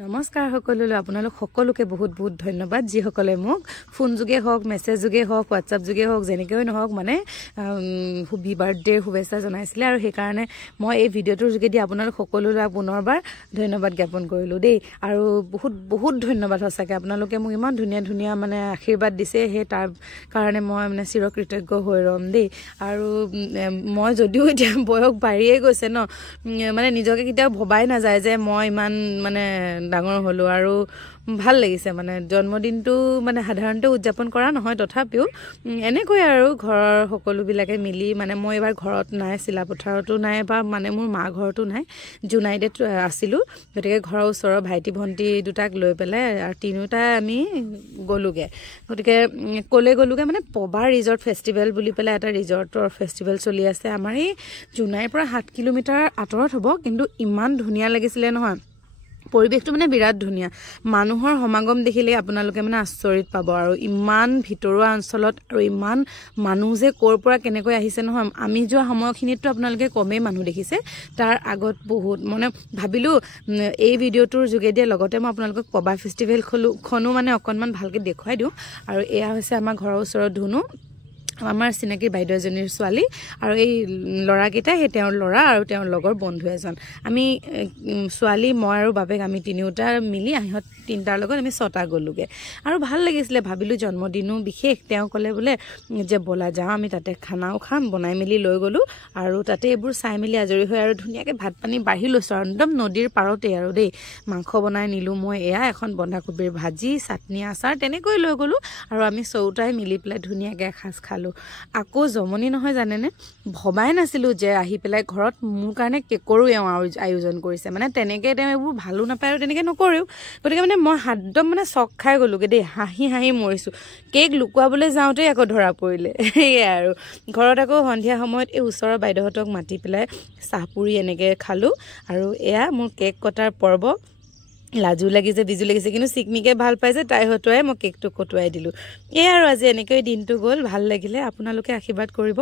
নমস্কাৰ সকলোলৈ আপোনালোক সকলোকে বহুত বহুত ধন্যবাদ যি সকলে মোক ফোন যোগে হওক মেছেজ যোগে হওক হোৱাটছআপ যোগে হওক যেনেকৈ নহওক মানে হ্যাপি বাৰ্থডে শুভেচ্ছা জনাইছিলে আৰু সেই কাৰণে মই এই ভিডিওটোৰ যোগেদি আপোনালোক সকলোলৈ পুনৰবাৰ ধন্যবাদ জ্ঞাপন কৰিলো দেই আৰু বহুত বহুত ধন্যবাদ সঁচাকৈ আপোনালোকে মোক ইমান ধুনীয়া ধুনীয়া মানে আশীৰ্বাদ দিছে সেই তাৰ কাৰণে মই মানে চিৰকৃতজ্ঞ হৈ ৰম দেই আৰু মই যদিও এতিয়া বয়স বাঢ়িয়ে গৈছে ন মানে নিজকে কেতিয়াও ভবাই নাযায় যে মই ইমান মানে ডাঙৰ হলো আৰু ভাল লাগিছে মানে জন্মদিনটো মানে সাধাৰণতে উদযাপন কৰা নহয় তথাপিও এনেকৈ আৰু ঘৰৰ সকলো বিলাকে মিলি মানে মই এবাৰ ঘৰত নাই চিলাপথাৰতো নাই বা মানে মোৰ মা ঘৰতো নাই জুনাইডেত আছিলো গতিকে ঘৰৰ ওচৰৰ ভাইটি ভন্টি দুটাক লৈ পেলাই আৰু তিনিটা আমি গলোগে গতিকে কলে গলোগে মানে পবা ৰিজৰ্ট ফেষ্টিভেল বুলি পেলাই এটা ৰিজৰ্টৰ ফেষ্টিভেল চলি আছে আমাৰ এই জুনাইৰ পৰা 7 কিলোমিটাৰ আঁতৰত হ'ব কিন্তু ইমান ধুনীয়া লাগিছিলে নহয় পৰিবেশটো মানে বিৰাট ধুনীয়া মানুহৰ সমাগম দেখিলে আপোনালোকে মানে আচৰিত পাব আৰু ইমান ভিতৰুৱা অঞ্চলত আৰু ইমান মানুহ যে ক'ৰ পৰা কেনেকৈ আহিছে নহয় আমি যোৱা সময়খিনিতো আপোনালোকে কমেই মানুহ দেখিছে তাৰ আগত বহুত মানে ভাবিলো এই ভিডিওটোৰ যোগেদি লগতে মই আপোনালোকক পবা ফেষ্টিভেল খনো মানে অকনমান ভালকে দেখুৱাই দিওঁ আৰু এয়া হৈছে আমাৰ ঘৰৰ ওচৰত ধুনু আমাৰ চিনাকি বাইদেউ এজনীৰ ছোৱালী আৰু এই লৰাকেইটা হে তেওঁৰ লৰা আৰু তেওঁৰ লগৰ বন্ধু এজন আমি ছোৱালী মই আৰু বাবেক আমি তিনিওটা মিলি আহিত তিনটাৰ লগত আমি 6টা গলোগে আৰু ভাল লাগিছিলে ভাবিলো জন্মদিনো বিশেষ তেওঁ কলে বোলে যে বলা যাও আমি তাতে খানাও খাম বনাই মেলি লৈ গলো আৰু তাতে এইবোৰ চাই মেলি আজৰি হৈ আৰু ধুনীয়াকে ভাত পানী বাঢ়ি লৈছো আৰু একদম নদীৰ পাৰতে আৰু দেই মাংস বনাই নিলো মই এয়া এখন বন্ধাকবিৰ ভাজি চাটনি আচাৰ তেনেকৈ লৈ গলো আৰু আমি চৌটাই মিলি পেলাই ধুনীয়াকে এসাঁজ খালো আকৌ জমনি নহয় জানেনে ভবাই নাছিলো যে আহি পেলাই ঘৰত মোৰ কাৰণে কেকৰো আয়োজন কৰিছে মানে তেনেকে এইবোৰ ভালো নাপায় আৰু তেনেকে নকৰেও গতিকে মানে মই একদম মানে চক খাই গলোগে দেই হাঁহি হাঁহি মৰিছো কেক লুকুৱাবলৈ যাওঁতে আকৌ ধৰা পৰিলে এয়ে আৰু ঘৰত আকৌ সন্ধিয়া সময়ত এই ওচৰৰ বাইদেউহঁতক মাতি পেলাই চাহপুৰি এনেকে খালো আৰু এয়া মোৰ কেক কটাৰ পৰ্ব লাজু লাগিছে বিজু লাগিছে কিন্তু চিকমিকে ভাল পাইছে তাই হতোৱাই মই কেকটো কটুৱাই দিলো এই আৰু আজি এনেকৈ দিনটো গ'ল ভাল লাগিলে আপোনালোকে আশীৰ্বাদ কৰিব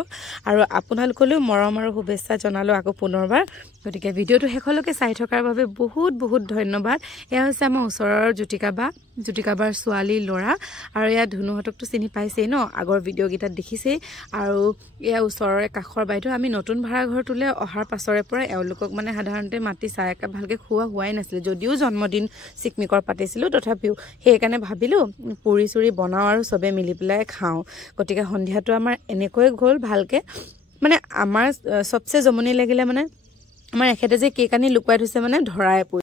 আৰু আপোনালোকলৈও মৰম আৰু শুভেচ্ছা জনালো আকৌ পুনৰবাৰ গতিকে ভিডিওটো শেষলৈকে চাই থকাৰ বাবে বহুত বহুত ধন্যবাদ এয়া হৈছে আমাৰ ওচৰৰ জ্যোতিকাবাৰ ছোৱালী ল'ৰা আৰু এয়া ধুনুহঁতকতো চিনি পাইছেই ন আগৰ ভিডিঅ' কেইটাত দেখিছেই আৰু এয়া ওচৰৰে কাষৰ বাইদেউ আমি নতুন ভাড়া ঘৰটোলৈ অহাৰ পাছৰে পৰা এওঁলোকক মানে সাধাৰণতে মাতি চাহ একাপ ভালকে খোৱা হোৱাই নাছিলে যদিও জন্মদিন চিকমিকৰ পাতিছিলো তথাপিও সেইকাৰণে ভাবিলো পুৰি চুৰি বনাও আৰু চবে মিলি পেলাই খাওঁ গতিকে সন্ধিয়াটো আমাৰ এনেকৈ গ'ল ভালকে মানে আমাৰ সবচে জমনি লাগিলে মানে আমাৰ এখেতে যে কেক আনি লুকুৱাই থৈছে মানে ধৰাই